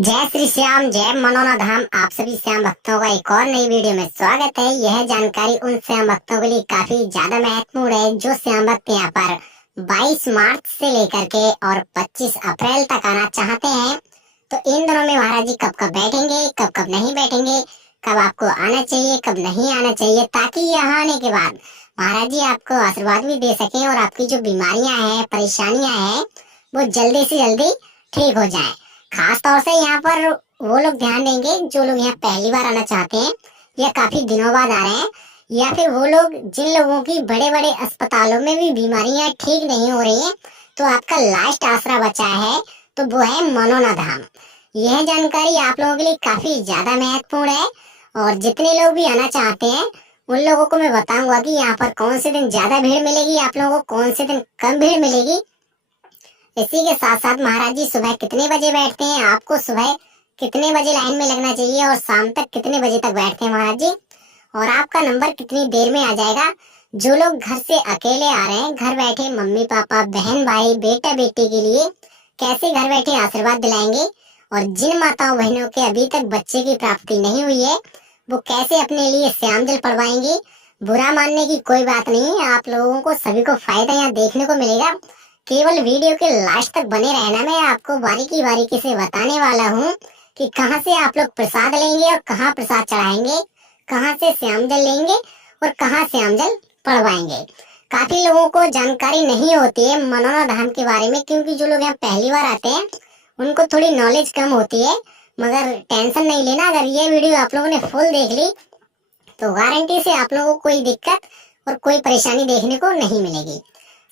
जय श्री श्याम, जय मनोना धाम। आप सभी श्याम भक्तों का एक और नई वीडियो में स्वागत है। यह जानकारी उन श्याम भक्तों के लिए काफी ज्यादा महत्वपूर्ण है जो श्याम भक्त यहाँ पर 22 मार्च से लेकर के और 25 अप्रैल तक आना चाहते हैं। तो इन दिनों में महाराज जी कब कब बैठेंगे, कब कब नहीं बैठेंगे, कब आपको आना चाहिए, कब नहीं आना चाहिए, ताकि यहाँ आने के बाद महाराज जी आपको आशीर्वाद भी दे सकें और आपकी जो बीमारियां हैं, परेशानियां हैं, वो जल्दी से जल्दी ठीक हो जाए। खास तौर से यहाँ पर वो लोग ध्यान देंगे जो लोग यहाँ पहली बार आना चाहते हैं या काफी दिनों बाद आ रहे हैं, या फिर वो लोग जिन लोगों की बड़े बड़े अस्पतालों में भी बीमारियां ठीक नहीं हो रही हैं, तो आपका लास्ट आसरा बचा है, तो वो है मनोना धाम। यह जानकारी आप लोगों के लिए काफी ज्यादा महत्वपूर्ण है और जितने लोग भी आना चाहते हैं उन लोगों को मैं बताऊंगा कि यहाँ पर कौन से दिन ज्यादा भीड़ मिलेगी, आप लोगों को कौन से दिन कम भीड़ मिलेगी। इसी के साथ साथ महाराज जी सुबह कितने बजे बैठते हैं, आपको सुबह कितने बजे लाइन में लगना चाहिए और शाम तक कितने बजे तक बैठते हैं महाराज जी, और आपका नंबर कितनी देर में आ जाएगा। जो लोग घर से अकेले आ रहे हैं, घर बैठे मम्मी पापा बहन भाई बेटा बेटी के लिए कैसे घर बैठे आशीर्वाद दिलाएंगे, और जिन माताओं बहनों के अभी तक बच्चे की प्राप्ति नहीं हुई है वो कैसे अपने लिए श्याम जल पड़वाएंगे। बुरा मानने की कोई बात नहीं है, आप लोगों को सभी को फायदा यहाँ देखने को मिलेगा। केवल वीडियो के लास्ट तक बने रहना। मैं आपको बारीकी बारीकी से बताने वाला हूँ कि कहाँ से आप लोग प्रसाद लेंगे और कहाँ प्रसाद चढ़ाएंगे, कहाँ से श्याम जल लेंगे और कहाँ श्याम जल पड़वाएंगे। काफी लोगों को जानकारी नहीं होती है मनोना धाम के बारे में, क्योंकि जो लोग यहाँ पहली बार आते हैं उनको थोड़ी नॉलेज कम होती है। मगर टेंशन नहीं लेना, अगर ये वीडियो आप लोगों ने फुल देख ली तो गारंटी से आप लोगों को कोई दिक्कत और कोई परेशानी देखने को नहीं मिलेगी।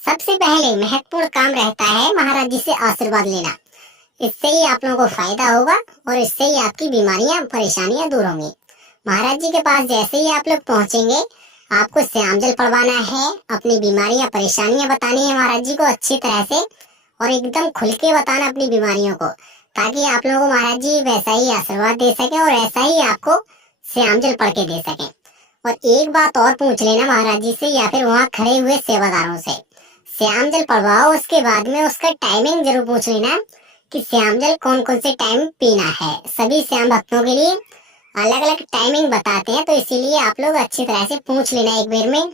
सबसे पहले महत्वपूर्ण काम रहता है महाराज जी से आशीर्वाद लेना। इससे ही आप लोगों को फायदा होगा और इससे ही आपकी बीमारियां परेशानियां दूर होंगी। महाराज जी के पास जैसे ही आप लोग पहुंचेंगे, आपको श्याम जल पड़वाना है, अपनी बीमारियां परेशानियां बतानी है महाराज जी को अच्छी तरह से और एकदम खुल के बताना अपनी बीमारियों को, ताकि आप लोगों को महाराज जी वैसा ही आशीर्वाद दे सके और ऐसा ही आपको श्याम जल पढ़ के दे सके। और एक बात और पूछ लेना महाराज जी से या फिर वहाँ खड़े हुए सेवादारों से, श्याम जल पड़वाओ उसके बाद में उसका टाइमिंग जरूर पूछ लेना कि श्याम जल कौन कौन से टाइम पीना है। सभी श्याम भक्तों के लिए अलग अलग टाइमिंग बताते हैं, तो इसीलिए आप लोग अच्छी तरह से पूछ लेना एक बार में,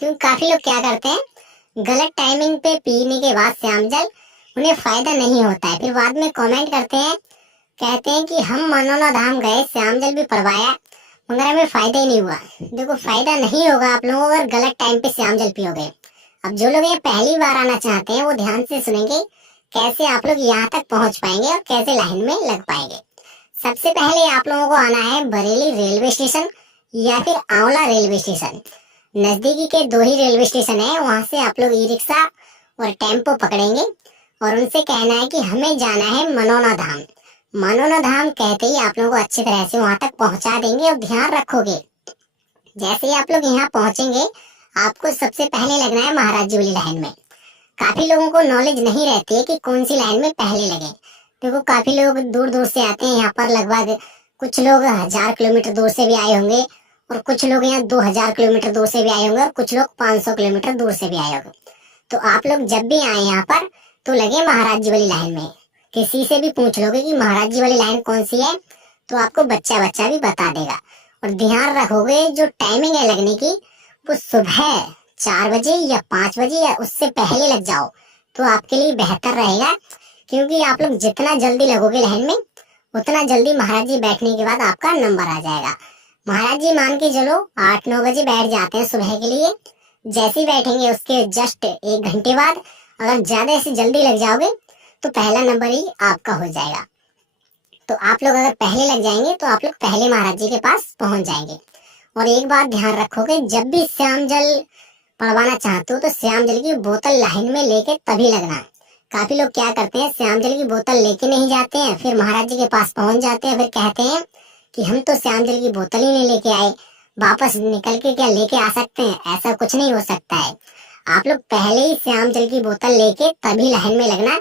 क्योंकि काफी लोग क्या करते हैं गलत टाइमिंग पे पीने के बाद श्याम जल उन्हें फायदा नहीं होता है। फिर बाद में कमेंट करते हैं, कहते हैं कि हम मनोना धाम गए, श्याम जल भी पड़वाया मगर हमें फायदा ही नहीं हुआ। देखो, फायदा नहीं होगा आप लोगों को अगर गलत टाइम पे श्याम जल पियोगे। अब जो लोग ये पहली बार आना चाहते हैं वो ध्यान से सुनेंगे कैसे आप लोग यहाँ तक पहुँच पाएंगे और कैसे लाइन में लग पाएंगे। सबसे पहले आप लोगों को आना है बरेली रेलवे स्टेशन या फिर आंवला रेलवे स्टेशन। नजदीकी के दो ही रेलवे स्टेशन है, वहाँ से आप लोग ई रिक्शा और टेम्पो पकड़ेंगे और उनसे कहना है कि हमें जाना है मनोना धाम। मनोना धाम कहते ही आप लोगों को अच्छी तरह से वहाँ तक पहुँचा देंगे। और ध्यान रखोगे, जैसे ही आप लोग यहाँ पहुँचेंगे आपको सबसे पहले लगना है महाराज जी वाली लाइन में। काफी लोगों को नॉलेज नहीं रहती है कि कौन सी लाइन में पहले लगे। देखो, काफी लोग दूर दूर से आते हैं यहाँ पर, लगभग कुछ लोग 1000 किलोमीटर दूर से भी आए होंगे और कुछ लोग यहाँ 2000 किलोमीटर दूर से भी आए होंगे और कुछ लोग 500 किलोमीटर दूर से भी आए होंगे। तो आप लोग जब भी आए यहाँ पर तो लगे महाराज जी वाली लाइन में। किसी से भी पूछ लोगे कि महाराज जी वाली लाइन कौन सी है, तो आपको बच्चा बच्चा भी बता देगा। और ध्यान रखोगे जो टाइमिंग है लगने की, वो सुबह 4 बजे या 5 बजे या उससे पहले लग जाओ तो आपके लिए बेहतर रहेगा, क्योंकि आप लोग जितना जल्दी लगोगे लाइन में उतना जल्दी महाराज जी बैठने के बाद आपका नंबर आ जाएगा। महाराज जी मान के चलो 8-9 बजे बैठ जाते हैं सुबह के लिए। जैसे ही बैठेंगे उसके जस्ट 1 घंटे बाद अगर ज्यादा से जल्दी लग जाओगे तो पहला नंबर ही आपका हो जाएगा। तो आप लोग अगर पहले लग जाएंगे तो आप लोग पहले महाराज जी के पास पहुंच जाएंगे। और एक बात ध्यान रखोगे, जब भी श्याम जल पड़वाना चाहते हो तो श्याम जल की बोतल लाइन में लेके तभी लगना। काफी लोग क्या करते हैं, श्याम जल की बोतल लेके नहीं जाते हैं, फिर महाराज जी के पास पहुंच जाते हैं, फिर कहते हैं कि हम तो श्याम जल की बोतल ही नहीं लेके आए, वापस निकल के क्या लेके आ सकते हैं? ऐसा कुछ नहीं हो सकता है। आप लोग पहले ही श्याम जल की बोतल लेके तभी लाइन में लगना,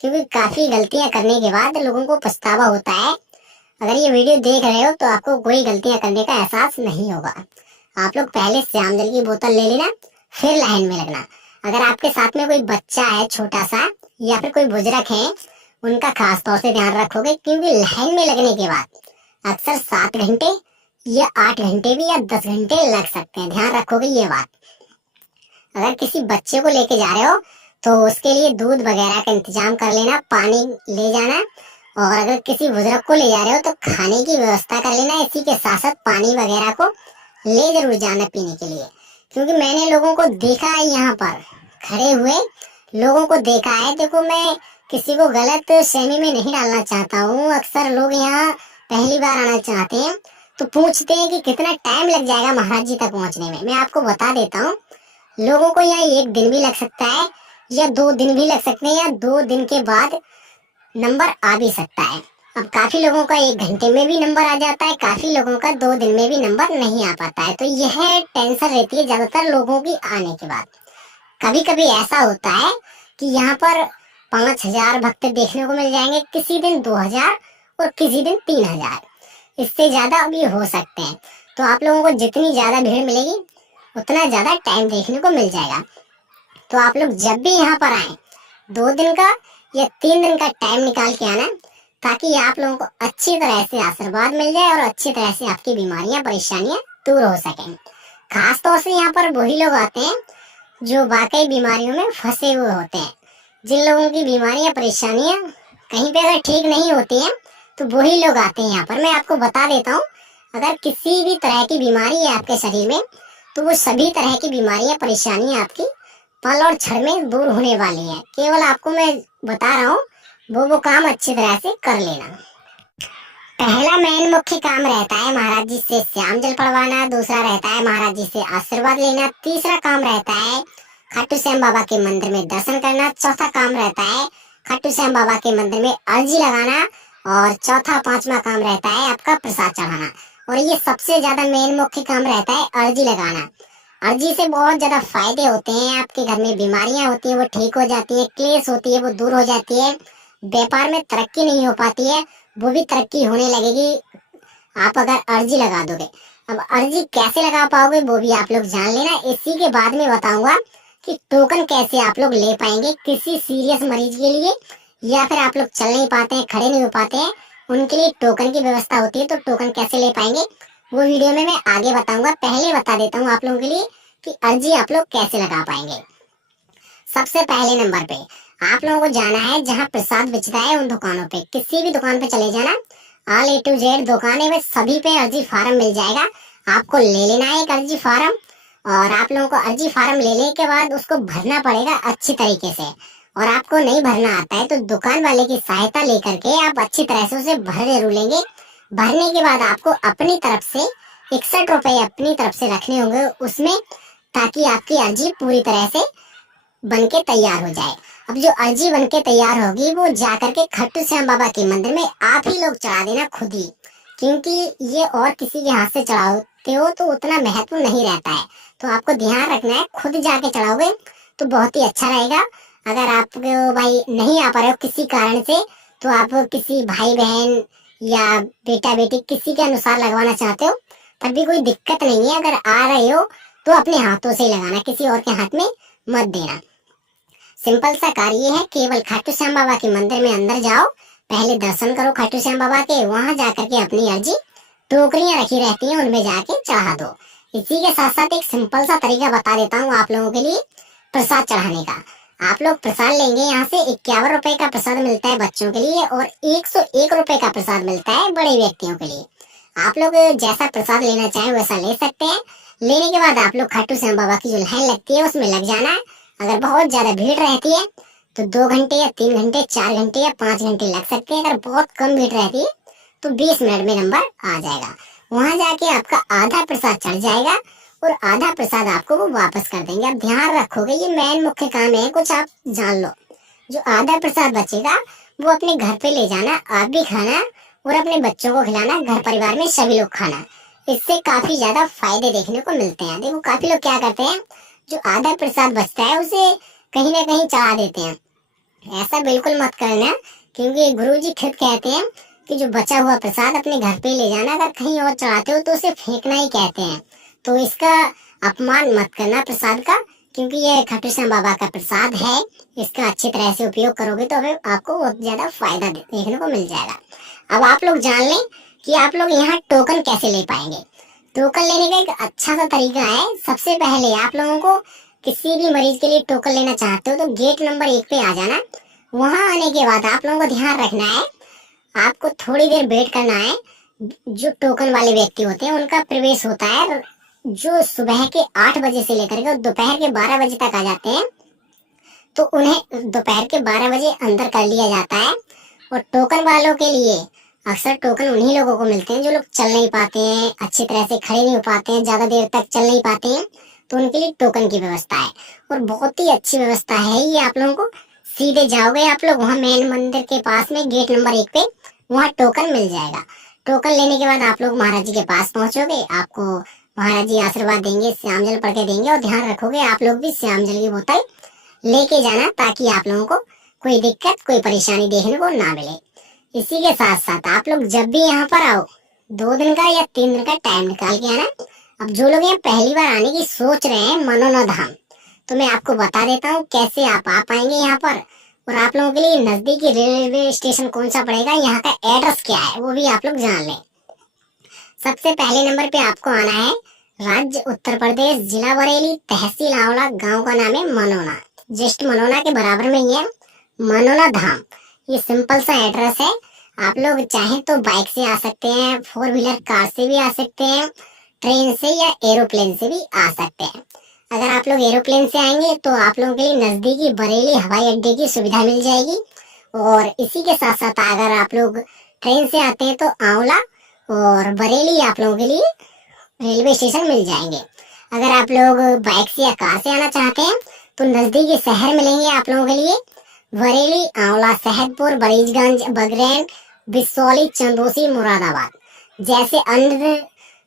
क्योंकि काफी गलतियां करने के बाद लोगों को पछतावा होता है। अगर ये वीडियो देख रहे हो तो आपको कोई गलतियां करने का एहसास नहीं होगा। आप लोग पहले श्याम जल की बोतल ले लेना, फिर लाइन में लगना। अगर आपके साथ में कोई बच्चा है छोटा सा या फिर कोई बुजुर्ग है, उनका खास तौर से ध्यान रखोगे, क्योंकि लाइन में लगने के बाद अक्सर 7 घंटे या 8 घंटे भी या 10 घंटे लग सकते हैं। ध्यान रखोगे ये बात। अगर किसी बच्चे को लेके जा रहे हो तो उसके लिए दूध वगैरह का इंतजाम कर लेना, पानी ले जाना, और अगर किसी बुजुर्ग को ले जा रहे हो तो खाने की व्यवस्था कर लेना। इसी के साथ साथ पानी वगैरह को ले जरूर जाना पीने के लिए, क्योंकि मैंने लोगों को देखा है, यहाँ पर खड़े हुए लोगों को देखा है। देखो, मैं किसी को गलत श्रेणी में नहीं डालना चाहता हूँ। अक्सर लोग यहाँ पहली बार आना चाहते हैं तो पूछते हैं कि कितना टाइम लग जाएगा महाराज जी तक पहुँचने में। मैं आपको बता देता हूँ, लोगों को यहाँ 1 दिन भी लग सकता है या 2 दिन भी लग सकते हैं, या 2 दिन के बाद नंबर आ भी सकता है। अब काफी लोगों का 1 घंटे में भी नंबर आ जाता है, काफी लोगों का 2 दिन में भी नंबर नहीं आ पाता है। तो यह टेंशन रहती है ज्यादातर लोगों की आने के बाद। कभी कभी ऐसा होता है कि यहाँ पर 5,000 भक्त देखने को मिल जाएंगे, किसी दिन 2,000 और किसी दिन 3,000, इससे ज्यादा भी हो सकते हैं। तो आप लोगों को जितनी ज्यादा भीड़ मिलेगी उतना ज्यादा टाइम देखने को मिल जाएगा। तो आप लोग जब भी यहाँ पर आए 2 दिन का या 3 दिन का टाइम निकाल के आना, ताकि आप लोगों को अच्छी तरह से आशीर्वाद मिल जाए और अच्छी तरह से आपकी बीमारियां परेशानियां दूर हो सकें। खास तौर से यहाँ पर वही लोग आते हैं जो वाकई बीमारियों में फंसे हुए होते हैं। जिन लोगों की बीमारियां परेशानियां कहीं पे अगर ठीक नहीं होती हैं तो वही लोग आते हैं यहाँ पर। मैं आपको बता देता हूँ, अगर किसी भी तरह की बीमारी है आपके शरीर में तो वो सभी तरह की बीमारियां परेशानियां आपकी पल और क्षण में दूर होने वाली है। केवल आपको मैं बता रहा हूँ वो काम अच्छी तरह से कर लेना। पहला मेन मुख्य काम रहता है महाराज जी से श्याम जल पड़वाना, दूसरा रहता है महाराज जी से आशीर्वाद लेना, तीसरा काम रहता है खाटू श्याम बाबा के मंदिर में दर्शन करना, चौथा काम रहता है खाटू श्याम बाबा के मंदिर में अर्जी लगाना, और चौथा 5वां काम रहता है आपका प्रसाद चढ़ाना। और ये सबसे ज्यादा मेन मुख्य काम रहता है अर्जी लगाना। अर्जी से बहुत ज्यादा फायदे होते हैं। आपके घर में बीमारियां होती है वो ठीक हो जाती है, क्लेश होती है वो दूर हो जाती है, व्यापार में तरक्की नहीं हो पाती है वो भी तरक्की होने लगेगी आप अगर अर्जी लगा दोगे। अब अर्जी कैसे लगा पाओगे वो भी आप लोग जान लेना। इसी के बाद में बताऊंगा कि टोकन कैसे आप लोग ले पाएंगे किसी सीरियस मरीज के लिए, या फिर आप लोग चल नहीं पाते हैं, खड़े नहीं हो पाते हैं, उनके लिए टोकन की व्यवस्था होती है। तो टोकन कैसे ले पाएंगे वो वीडियो में मैं आगे बताऊंगा। पहले बता देता हूँ आप लोगों के लिए कि अर्जी आप लोग कैसे लगा पाएंगे। सबसे पहले नंबर पे आप लोगों को जाना है जहाँ प्रसाद बेचता है उन दुकानों पे, किसी भी दुकान पे चले जाना। ऑल A to Z दुकानें में सभी पे अर्जी फार्म मिल जाएगा। आपको ले लेना है एक अर्जी फार्म, और आप लोगों को अर्जी फार्म लेने के बाद उसको भरना पड़ेगा अच्छी तरीके से। और आपको नहीं भरना आता है तो दुकान वाले की सहायता लेकर के आप अच्छी तरह से उसे भर जरूर लेंगे। भरने के बाद आपको अपनी तरफ से 61 रुपए अपनी तरफ से रखने होंगे उसमें, ताकि आपकी अर्जी पूरी तरह से बनके तैयार हो जाए। अब जो अर्जी बनके तैयार होगी वो जाकर के खाटू श्याम बाबा के मंदिर में आप ही लोग चढ़ा देना खुद ही, क्योंकि ये और किसी के हाथ से चढ़ाते हो तो उतना महत्व नहीं रहता है। तो आपको ध्यान रखना है, खुद जाके चढ़ाओगे तो बहुत ही अच्छा रहेगा। अगर आप भाई नहीं आ पा रहे हो किसी कारण से तो आप किसी भाई बहन या बेटा बेटी किसी के अनुसार लगवाना चाहते हो तब भी कोई दिक्कत नहीं है। अगर आ रहे हो तो अपने हाथों से ही लगाना, किसी और के हाथ में मत देना। सिंपल सा कार्य है, केवल खाटू श्याम बाबा के मंदिर में अंदर जाओ, पहले दर्शन करो खाटू श्याम बाबा के, वहां जाकर के अपनी अर्जी टोकरियां रखी रहती हैं उनमें जाके चढ़ा दो। इसी के साथ साथ एक सिंपल सा तरीका बता देता हूँ आप लोगों के लिए प्रसाद चढ़ाने का। आप लोग प्रसाद लेंगे, यहाँ से 51 रुपए का प्रसाद मिलता है बच्चों के लिए और 101 रुपए का प्रसाद मिलता है बड़े व्यक्तियों के लिए। आप लोग जैसा प्रसाद लेना चाहें वैसा ले सकते हैं। लेने के बाद आप लोग खाटू श्याम बाबा की जो लाइन लगती है उसमें लग जाना है। अगर बहुत ज्यादा भीड़ रहती है तो 2 घंटे या 3 घंटे 4 घंटे या 5 घंटे लग सकते हैं। अगर बहुत कम भीड़ रहती है तो 20 मिनट में नंबर आ जाएगा। वहां जाके आपका आधा प्रसाद चढ़ जाएगा और आधा प्रसाद आपको वो वापस कर देंगे। आप ध्यान रखोगे, ये मेन मुख्य काम है, कुछ आप जान लो। जो आधा प्रसाद बचेगा वो अपने घर पे ले जाना, आप भी खाना और अपने बच्चों को खिलाना, घर परिवार में सभी लोग खाना। इससे काफी ज्यादा फायदे देखने को मिलते हैं। देखो काफी लोग क्या करते हैं, जो आधा प्रसाद बचता है उसे कहीं ना कहीं चढ़ा देते हैं। ऐसा बिल्कुल मत करना, क्योंकि गुरुजी खुद कहते हैं कि जो बचा हुआ प्रसाद अपने घर पे ले जाना, अगर कहीं और चढ़ाते हो तो उसे फेंकना ही कहते हैं। तो इसका अपमान मत करना प्रसाद का, क्योंकि ये खाटू श्याम बाबा का प्रसाद है। इसका अच्छी तरह से उपयोग करोगे तो फिर आपको बहुत ज्यादा फायदा देखने को मिल जाएगा। अब आप लोग जान लें कि आप लोग यहाँ टोकन कैसे ले पाएंगे। टोकन लेने का एक अच्छा सा तरीका है। सबसे पहले आप लोगों को किसी भी मरीज के लिए टोकन लेना चाहते हो तो गेट नंबर 1 पे आ जाना। वहां आने के बाद आप लोगों को ध्यान रखना है, आपको थोड़ी देर वेट करना है। जो टोकन वाले व्यक्ति होते हैं उनका प्रवेश होता है, जो सुबह के 8 बजे से लेकर के दोपहर के 12 बजे तक आ जाते हैं, तो उन्हें दोपहर के 12 बजे अंदर कर लिया जाता है। और टोकन वालों के लिए अक्सर टोकन उन्हीं लोगों को मिलते हैं जो लोग चल नहीं पाते हैं, अच्छी तरह से खड़े नहीं हो पाते हैं, ज्यादा देर तक चल नहीं पाते हैं, तो उनके लिए टोकन की व्यवस्था है। और बहुत ही अच्छी व्यवस्था है ये। आप लोगों को सीधे जाओगे आप लोग वहाँ मेन मंदिर के पास में गेट नंबर 1 पे, वहाँ टोकन मिल जाएगा। टोकन लेने के बाद आप लोग महाराज जी के पास पहुंचोगे, आपको महाराज जी आशीर्वाद देंगे, श्याम जल पढ़ के देंगे। और ध्यान रखोगे आप लोग भी श्याम जल की बोतल लेके जाना, ताकि आप लोगों को कोई दिक्कत कोई परेशानी देखने को ना मिले। इसी के साथ साथ आप लोग जब भी यहाँ पर आओ 2 दिन का या 3 दिन का टाइम निकाल के आना। अब जो लोग यहाँ पहली बार आने की सोच रहे हैं मनोना धाम, तो मैं आपको बता देता हूँ कैसे आप आ पाएंगे यहाँ पर। और आप लोगों के लिए नजदीकी रेलवे स्टेशन कौन सा पड़ेगा, यहाँ का एड्रेस क्या है, वो भी आप लोग जान लें। सबसे पहले नंबर पे आपको आना है राज्य उत्तर प्रदेश, जिला बरेली, तहसील आंवला, गांव का नाम है मनोना। जस्ट मनोना के बराबर में ही है मनोना धाम। ये सिंपल सा एड्रेस है। आप लोग चाहें तो बाइक से आ सकते हैं, 4 व्हीलर कार से भी आ सकते हैं, ट्रेन से या एरोप्लेन से भी आ सकते हैं। अगर आप लोग एरोप्लेन से आएंगे तो आप लोगों के लिए नजदीकी बरेली हवाई अड्डे की सुविधा मिल जाएगी। और इसी के साथ साथ अगर आप लोग ट्रेन से आते हैं तो आंवला और बरेली आप लोगों के लिए रेलवे स्टेशन मिल जाएंगे। अगर आप लोग बाइक से या कार से आना चाहते हैं तो नजदीकी शहर मिलेंगे आप लोगों के लिए बरेली, आंवला, शहदपुर, बरीजगंज, बगरैन, बिसौली, चंदोसी, मुरादाबाद जैसे अन्य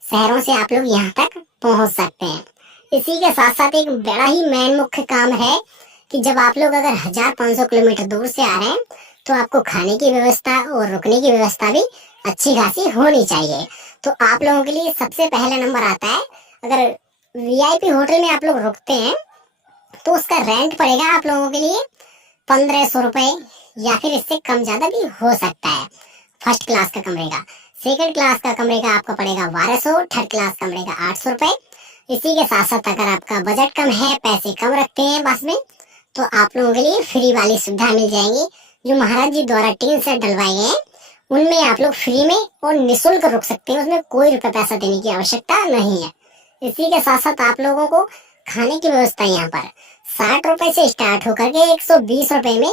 शहरों से आप लोग यहाँ तक पहुँच सकते हैं। इसी के साथ साथ एक बड़ा ही मेन मुख्य काम है कि जब आप लोग अगर 1500 किलोमीटर दूर से आ रहे हैं तो आपको खाने की व्यवस्था और रुकने की व्यवस्था भी अच्छी खासी होनी चाहिए। तो आप लोगों के लिए सबसे पहला नंबर आता है, अगर वीआईपी होटल में आप लोग रुकते हैं तो उसका रेंट पड़ेगा आप लोगों के लिए 1500 रुपए, या फिर इससे कम ज्यादा भी हो सकता है। फर्स्ट क्लास का कमरे का, सेकंड क्लास का कमरे का आपका पड़ेगा 1200, थर्ड क्लास कमरे का 800 रुपए। इसी के साथ साथ अगर आपका बजट कम है, पैसे कम रखते हैं बस में, तो आप लोगों के लिए फ्री वाली सुविधा मिल जाएंगी जो महाराज जी द्वारा टीन सेट डलवाए गए हैं। उनमें आप लोग फ्री में और निःशुल्क रुक सकते हैं, उसमें कोई रुपए पैसा देने की आवश्यकता नहीं है। इसी के साथ साथ आप लोगों को खाने की व्यवस्था यहाँ पर 60 रुपए से स्टार्ट होकर के 120 रुपए में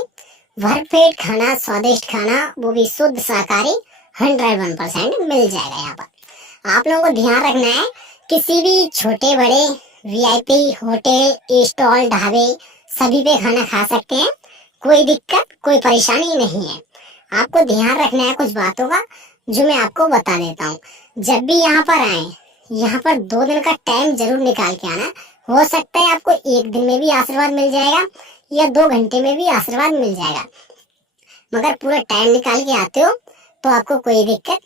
भरपेट खाना, स्वादिष्ट खाना, वो भी शुद्ध शाकाहारी 101% मिल जाएगा। यहाँ पर आप लोगों को ध्यान रखना है, किसी भी छोटे बड़े वीआईपी होटल, स्टॉल, ढाबे सभी पे खाना खा सकते हैं, कोई दिक्कत कोई परेशानी नहीं है। आपको ध्यान रखना है कुछ बातों का जो मैं आपको बता देता हूँ। जब भी यहाँ पर आए, यहाँ पर 2 दिन का टाइम जरूर निकाल के आना। हो सकता है आपको 1 दिन में भी आशीर्वाद मिल जाएगा या 2 घंटे में भी आशीर्वाद मिल जाएगा, मगर पूरा टाइम निकाल के आते हो तो आपको कोई दिक्कत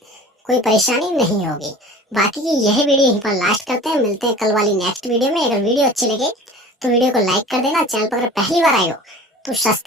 कोई परेशानी नहीं होगी। बाकी की यह वीडियो यहीं पर लास्ट करते हैं, मिलते हैं कल वाली नेक्स्ट वीडियो में। अगर वीडियो अच्छी लगे तो वीडियो को लाइक कर देना, चैनल पर अगर पहली बार आए हो तो सब्सक्राइब